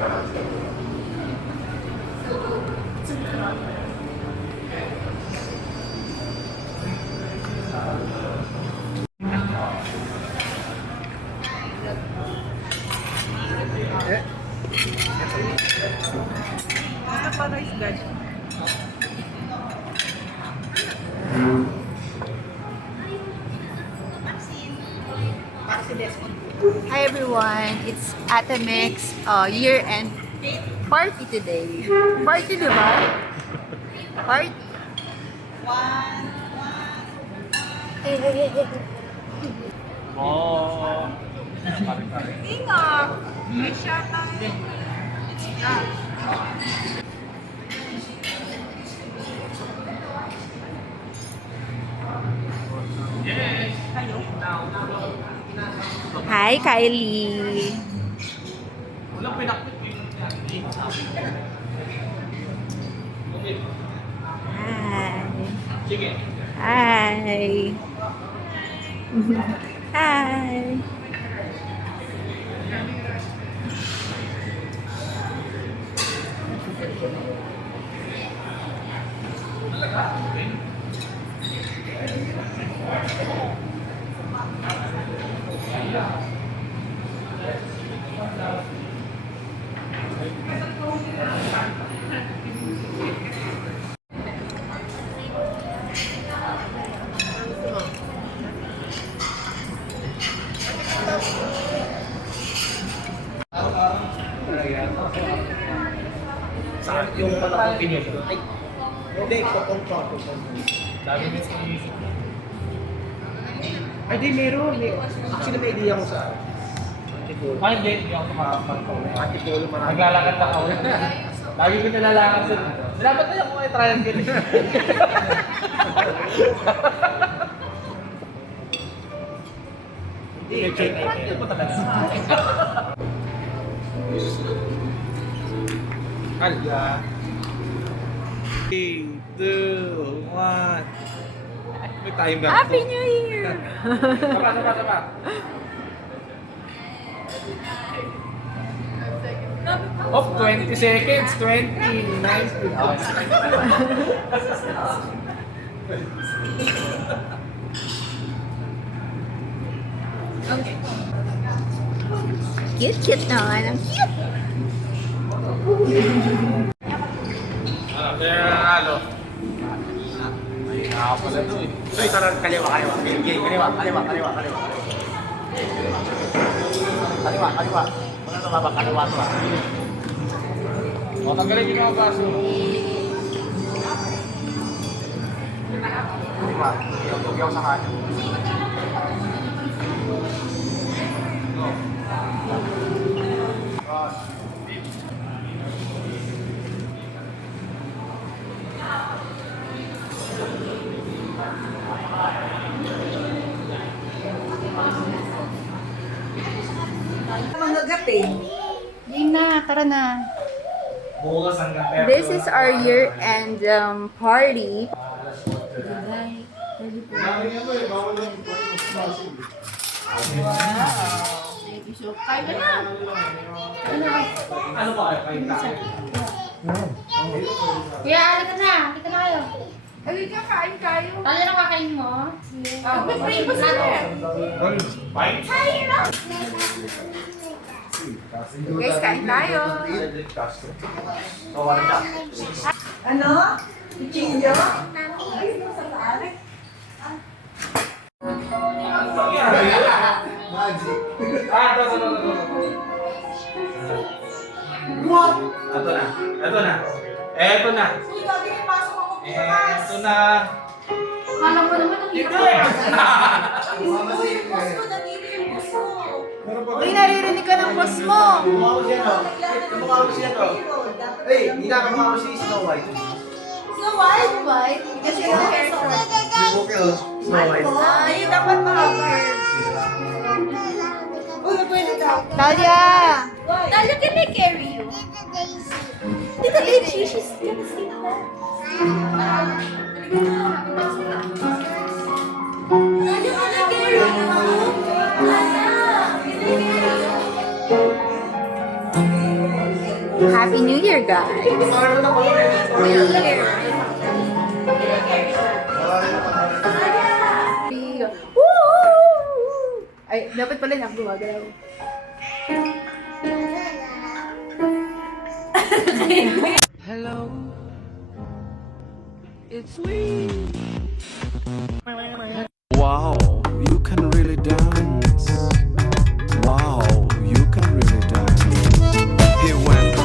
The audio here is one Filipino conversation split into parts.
Ano pa rice guys? Hi everyone, it's Atamix year-end party today. Party, di ba? Party. Oh. Ingat! May shot lang. Hi Kylie. Walang pinakit. Hi. Sige. Hi. Hi. Saan yung palang opinion? Ay, Hindi, kopong pa. dami mo sa music. Ay, di, meron. Actually, may idea ko sa Antipolo. Ay, hindi ako makakapagpapag. Antipolo, marami. Naglalakad lang ako. Lagi ko nilalakad sa dito. Dapat na yung may triangle eh. Hindi, triangle mo talaga. Kalya. 3, 2, 1. May time na. Happy New Year! Tama. Of 20 seconds, 20, 19. Cute naman. Ang cute. Ano, kaya nanalo. Ay, nakapala to eh. Uy, tara, kaliwa. Kaliwa. Wala na ba, kaliwa to ah. O, tanggalin yung mga baso. Kaliwa. Tugiyaw sa kanya. Mga gating. Yun na, tara na. Bukas hanggang pero. This is our year-end party. Kaya na. Ano ba kayo kain? Kuya, halika na. Halika na kayo. Ay, kakain kayo. Kaya na kakain mo? May free pa sila. Bye. Guys, kain tayo. Ano? Chillo? Ay, sa taalik. What? Eto na. Uy, dati may pasok ako bukas. Eto na. Kala mo naman ang hirap. Uy, yung boss ko, nandito yung boss ko. Uy, naririnig ka ng boss mo. Kumakaw siya, no? Kumakaw siya, no? Hey, hindi na kumakaw si Snow White. Snow White? White? Kasi yung hair short. Yung bukil, Snow White. Ay, dapat makapir. Uy, pwede ka. Talia! Talia, can I carry you? Tita Daisy, she's gonna sit there. Talia, can I carry you? Talia, can I carry you? Happy New Year, guys! New Year! Woo! Ay, dapat pala na gumagalaw. Hello, it's me. Wow, you can really dance. Wow, you can really dance. He went.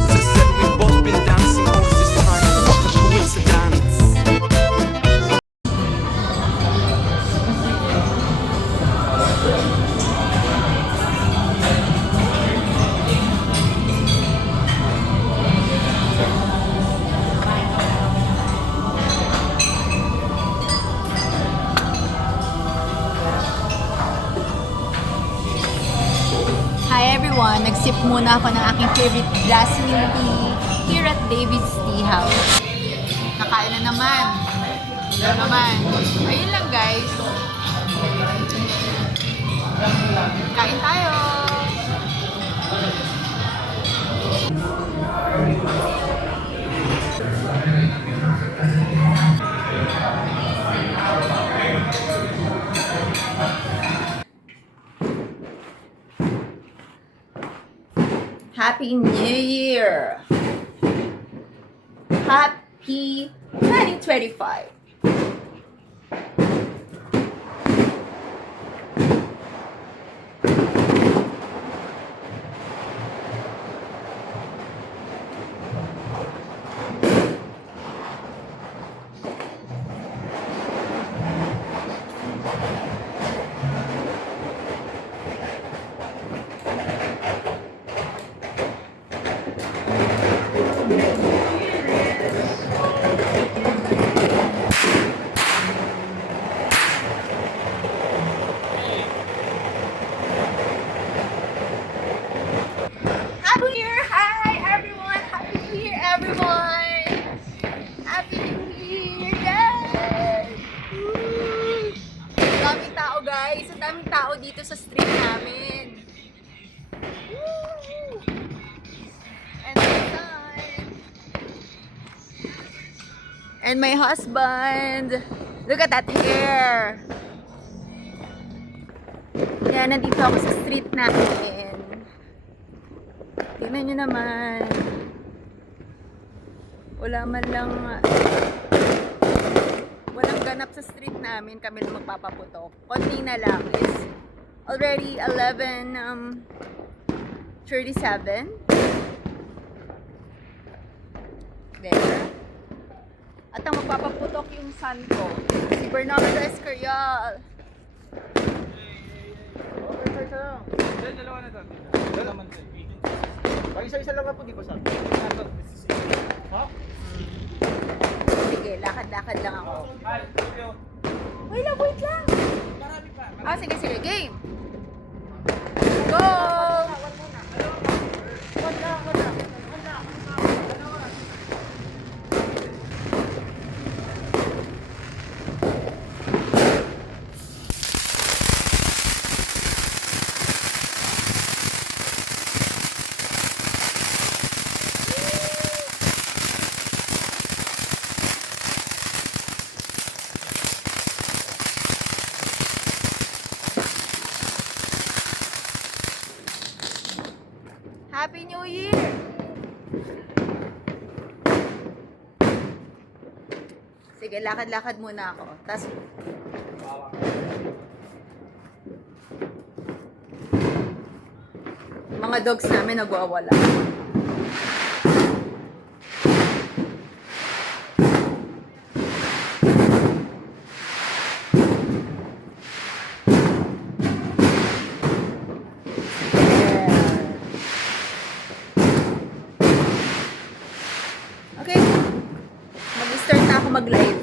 They said we've both been dancing all this time. What a coincidence. Hi everyone! Nag-sip muna ako ng aking favorite jasmine tea here at David's Tea House. Nakain na naman. Ayun lang guys. Kain tayo! Happy New Year! Happy 2025! Happy New Year! Hi everyone! Happy New Year everyone! Happy New Year! Yes! Woo! Ang daming tao guys! Ang daming tao dito sa street namin! Woo! And my son! And my husband! Look at that hair! Yan, nandito ako sa street namin. Tingnan nyo naman. Walang ganap sa street namin. Kami lang magpapaputok. Konti na lang. It's already 11:37. There. At ang magpapaputok yung son ko. Si Bernardo Escorial. Dalawa na to. Dalawa naman to. Pag isa-isa lang po, di ba sabi? Ha? Sige, lakad-lakad lang ako. Hi, Julio. Wait lang. Marami pa. Ah, sige, game. Go! Happy New Year! Sige, lakad-lakad muna ako. Tapos, mga dogs namin nagwawala. Okay. Mag-start na ako mag-live.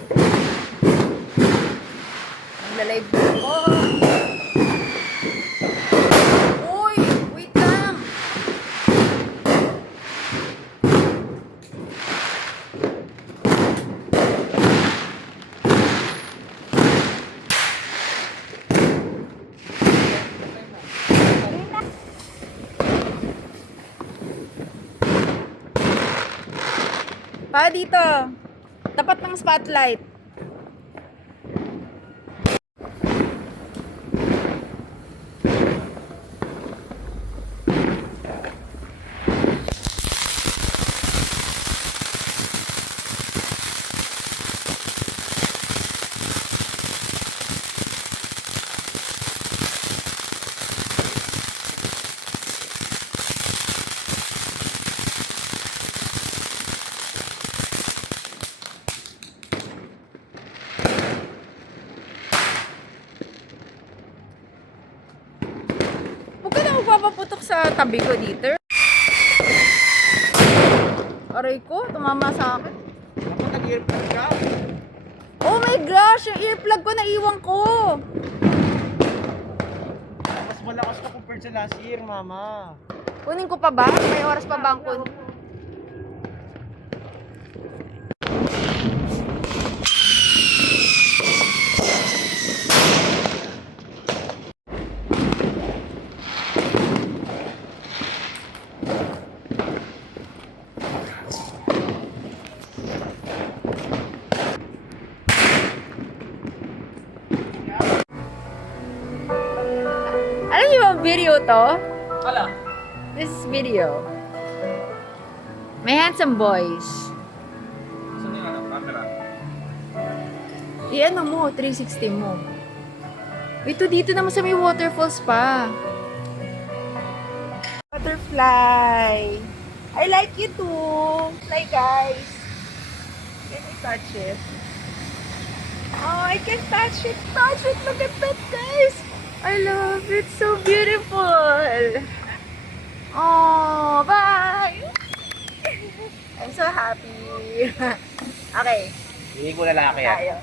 Magla-live na ako. Uy! Wait lang! Pa dito. Tapat ng spotlight. Huwag ka na magpapaputok sa tabi ko dito. Aray ko, tumama sa akin. Dapat nag-earphone ka. Oh my gosh, yung earplug ko naiwan ko. Mas malakas ka compared sa last year, mama. Kunin ko pa ba? May oras pa ba ang kun? Alam niyo ba ang video to? Kala. This video. May handsome boys. Saan yung ano, camera? I-ano mo, 360 mo. Ito dito naman sa may waterfalls pa. Butterfly. I like you too. Fly guys. Can I touch it? Oh, I can touch it. Touch it. Look at that guys. I love it. So beautiful. Oh, bye. I'm so happy. Okay. Hindi ko lalaki yan. Tayo.